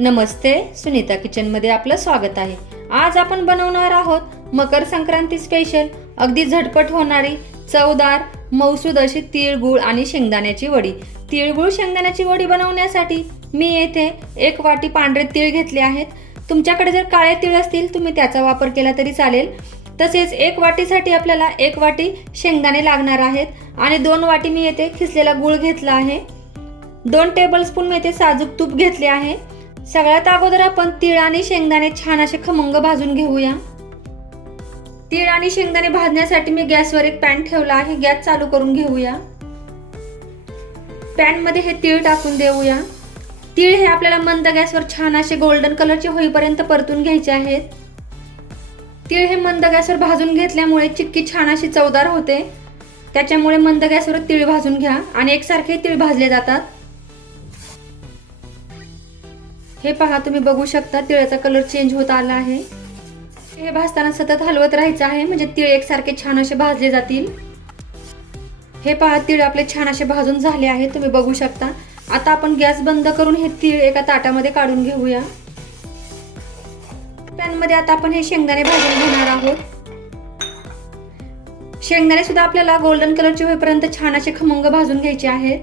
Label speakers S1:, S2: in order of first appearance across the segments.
S1: नमस्ते सुनीता किचनमध्ये आपलं स्वागत आहे. आज आपण बनवणार आहोत मकर संक्रांती स्पेशल अगदी झटपट होणारी चवदार मौसूद अशी तिळगुळ आणि शेंगदाण्याची वडी. तिळगुळ शेंगदाण्याची वडी बनवण्यासाठी मी येथे एक वाटी पांढरे तीळ घेतले आहेत. तुमच्याकडे जर काळे तीळ असतील तुम्ही त्याचा वापर केला तरी चालेल. तसेच एक वाटीसाठी आपल्याला एक वाटी शेंगदाणे लागणार आहेत आणि दोन वाटी मी येथे खिसलेला गूळ घेतला आहे. दोन टेबलस्पून मी येथे साजूक तूप घेतले आहे. सगळ्यात अगोदर आपण तीळ आणि शेंगदाणे छान असे खमंग भाजून घेऊया. तीळ आणि शेंगदाणे भाजण्यासाठी मी गॅसवर एक पॅन ठेवला आहे गॅस चालू करून घेऊया. पॅनमध्ये हे तीळ टाकून देऊया. तीळ हे आपल्याला मंद गॅसवर छान असे गोल्डन कलरचे होईपर्यंत परतून घ्यायचे आहेत. तीळ हे मंद गॅसवर भाजून घेतल्यामुळे चिक्की छान अशी चवदार होते. त्याच्यामुळे मंद गॅसवर तीळ भाजून घ्या आणि एकसारखे तीळ भाजले जातात. हे पहा तुम्ही बघू शकता तिळाचा कलर चेंज होत आला आहे. हे भाजताना सतत हलवत राहायचं आहे म्हणजे तीळ एकसारखे छान असे भाजले जातील. हे पहा तीळ आपले छान असे भाजून झाले आहे तुम्ही बघू शकता. आता आपण गॅस बंद करून हे तीळ एका ताटामध्ये काढून घेऊया. पॅनमध्ये आता आपण हे शेंगदाणे भाजून घेणार आहोत. शेंगदाणे सुद्धा आपल्याला गोल्डन कलरचे होईपर्यंत छान असे खमंग भाजून घ्यायचे आहेत.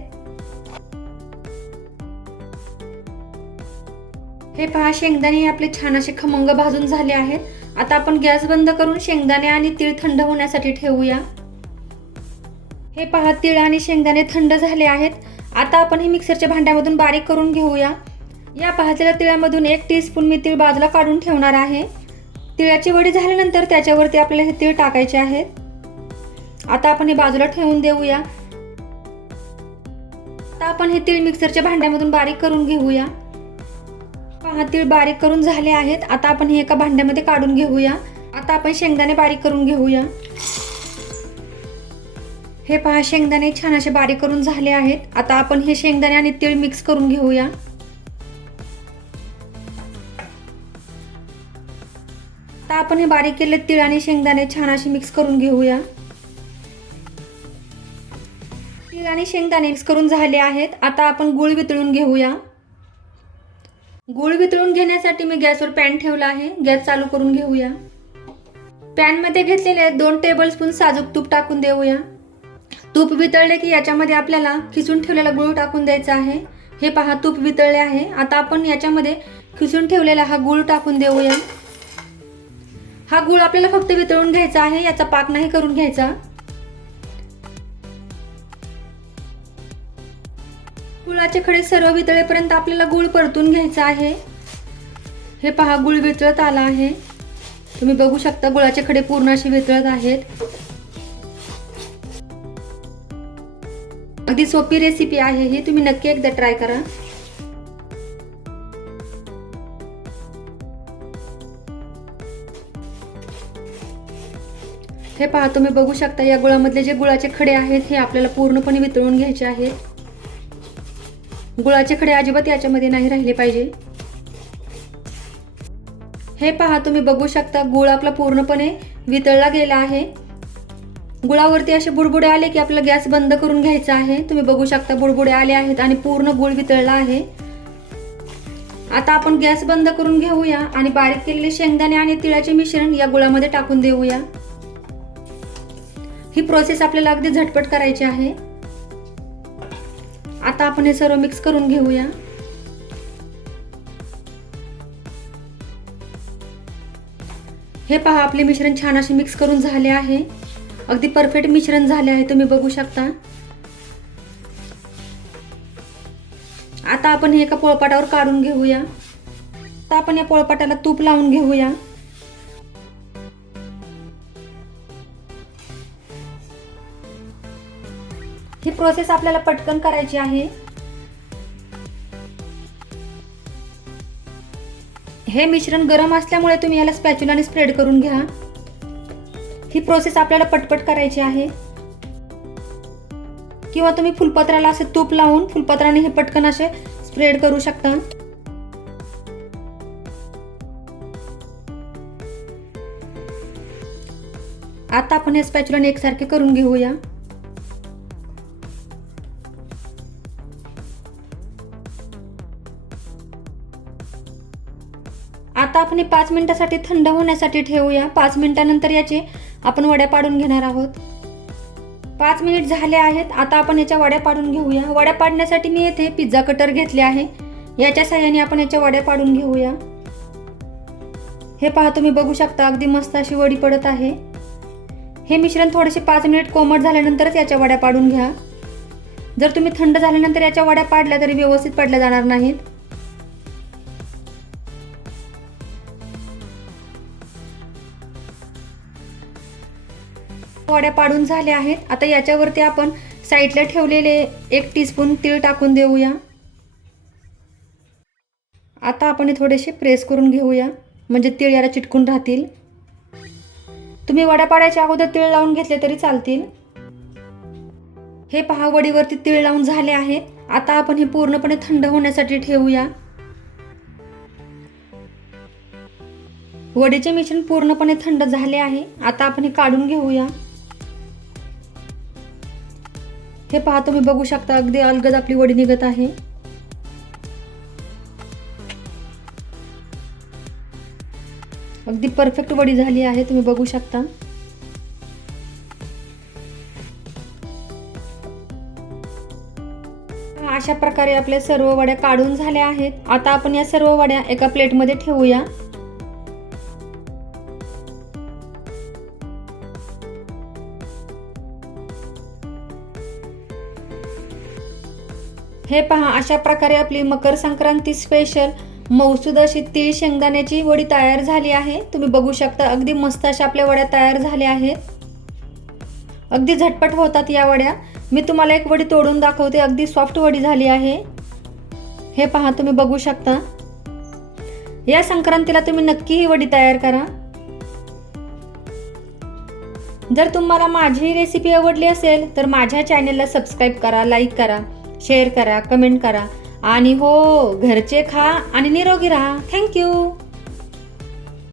S1: हे पहा शेंगदाणे आपले छान असे खमंग भाजून झाले आहेत. आता आपण गॅस बंद करून शेंगदाणे आणि तीळ थंड होण्यासाठी ठेवूया. हे पहा तीळ आणि शेंगदाणे थंड झाले आहेत. आता आपण हे मिक्सरच्या भांड्यामधून बारीक करून घेऊया. या पाहतेल्या तिळामधून एक टीस्पून मी तीळ बाजूला काढून ठेवणार आहे. तिळाची वडी झाल्यानंतर त्याच्यावरती आपल्याला हे तीळ टाकायचे आहेत. आता आपण हे बाजूला ठेवून देऊया. आता आपण हे तीळ मिक्सरच्या भांड्यामधून बारीक करून घेऊया. पहा तीळ बारीक करून झाले आहेत. आता आपण हे एका भांड्यामध्ये काढून घेऊया. आता आपण शेंगदाणे बारीक करून घेऊया. हे पहा शेंगदाणे छान असे बारीक करून झाले आहेत. आता आपण हे शेंगदाणे आणि तीळ मिक्स करून घेऊया. आता आपण हे बारीक केले तीळ आणि शेंगदाणे छान असे मिक्स करून घेऊया. तीळ आणि शेंगदाणे मिक्स करून झाले आहेत. आता आपण गुळ वितळून घेऊया. गुळ वितळून घेण्यासाठी मी गॅसवर पॅन ठेवला आहे. गॅस चालू करून घेऊया. पॅनमध्ये घेतलेले दोन टेबलस्पून साजूक तूप टाकून देऊया. तूप वितळले की याच्यामध्ये आपल्याला खिसून ठेवलेला गुळ टाकून द्यायचा आहे. हे पहा तूप वितळले आहे. आता आपण याच्यामध्ये खिसून ठेवलेला हा गुळ टाकून देऊया. हा गुळ आपल्याला फक्त वितळून घ्यायचा आहे. याचा पाक नाही करून घ्यायचा. गुळाचे खडे सर्व वितळेपर्यंत आपल्याला गुळ परतून घ्यायचा आहे. हे पहा गुळ वितळत आला आहे. तुम्ही बघू शकता गुळाचे खडे पूर्ण असे वितळत आहेत. अगदी सोपी रेसिपी आहे ही. तुम्ही नक्की एकदा ट्राय करा. हे पहा तुम्ही बघू शकता या गुळामधले जे गुळाचे खडे आहेत हे आपल्याला पूर्णपणे वितळून घ्यायचे आहेत. गुळाचे खडे अजिबात याच्यामध्ये नाही राहिले पाहिजे. हे पहा तुम्ही बघू शकता गुळ आपला पूर्णपणे वितळला गेला आहे. गुळावरती असे बुडबुडे आले की आपला गॅस बंद करून घ्यायचा आहे. तुम्ही बघू शकता बुडबुडे आले आहेत आणि पूर्ण गुळ वितळला आहे. आता आपण गॅस बंद करून घेऊया आणि बारीक केलेले शेंगदाणे आणि तिळाचे मिश्रण या गुळामध्ये टाकून देऊया. ही प्रोसेस आपल्याला अगदी झटपट करायची आहे. आता आपण हे सर्व मिक्स करून घेऊया. हे पहा आपले मिश्रण छान असे मिक्स करून झाले आहे. अगदी परफेक्ट मिश्रण झाले आहे तुम्ही बघू शकता. आता आपण हे एका पोळपाटावर काढून घेऊया. आता आपण या पोळपाटाला तूप लावून घेऊया. ही प्रोसेस आपल्याला पटकन करायची आहे. हे मिश्रण गरम असल्यामुळे तुम्ही याला स्पॅच्युलाने स्प्रेड करून घ्या. ही प्रोसेस आपल्याला पटपट करायची आहे. किंवा तुम्ही फुलपत्राला असे तूप लावून फुलपत्राने हे पटकन असे स्प्रेड करू शकता. आता आपण हे स्पॅच्युलाने एकसारखे करून घेऊया. आपण पाच मिनिटासाठी थंड होण्यासाठी ठेवूया. पाच मिनिटानंतर याचे आपण वड्या पाडून घेणार आहोत. पाच मिनिट झाले आहेत. आता आपण याच्या वड्या पाडून घेऊया. वड्या पाडण्यासाठी मी येथे पिझ्झा कटर घेतले आहे. याच्या साह्याने आपण याच्या वड्या पाडून घेऊया. हे पहा तुम्ही बघू शकता अगदी मस्त अशी वडी पडत आहे. हे मिश्रण थोडेसे पाच मिनिट कोमट झाल्यानंतरच याच्या वड्या पाडून घ्या. जर तुम्ही थंड झाल्यानंतर याच्या वड्या पाडल्या तरी व्यवस्थित पडल्या जाणार नाहीत. वड्या पाडून झाल्या आहेत. आता याच्यावरती आपण साईडला ठेवलेले एक टीस्पून तीळ टाकून देऊया. आता आपण हे थोडेसे प्रेस करून घेऊया. म्हणजे तीळ याला चिटकून राहतील. तुम्ही वड्या पाडायच्या अगोदर तीळ लावून घेतले तरी चालतील. हे पहा वडीवरती तीळ लावून झाले आहेत आता आपण हे पूर्णपणे थंड होण्यासाठी ठेवूया. वडीचे मिश्रण पूर्णपणे थंड झाले आहे. आता आपण हे काढून घेऊया. हे पहा तुम्ही बघू शकता अगदी अलगद आपली वडी निघत आहे. अगदी परफेक्ट वडी झाली आहे तुम्ही बघू शकता. अशा प्रकारे आपल्या सर्व वड्या काढून झाल्या आहेत. आता आपण या सर्व वड्या एका प्लेटमध्ये ठेवूया. हे पहा अशा प्रकारे आपली मकर संक्रांती स्पेशल मौसूद अशी तीळ शेंगदाण्याची वडी तयार झाली आहे. तुम्ही बघू शकता अगदी मस्त अशा आपल्या वड्या तयार झाल्या आहेत. अगदी झटपट होतात या वड्या. मी तुम्हाला एक वडी तोडून दाखवते अगदी सॉफ्ट वडी झाली आहे. हे पहा तुम्ही बघू शकता. या संक्रांतीला तुम्ही नक्की ही वडी तयार करा. जर तुम्हाला माझी रेसिपी आवडली असेल तर माझ्या चॅनेलला सबस्क्राईब करा लाईक करा. शेअर करा कमेंट करा. आणि हो घरचे खा आणि निरोगी राहा. थँक्यू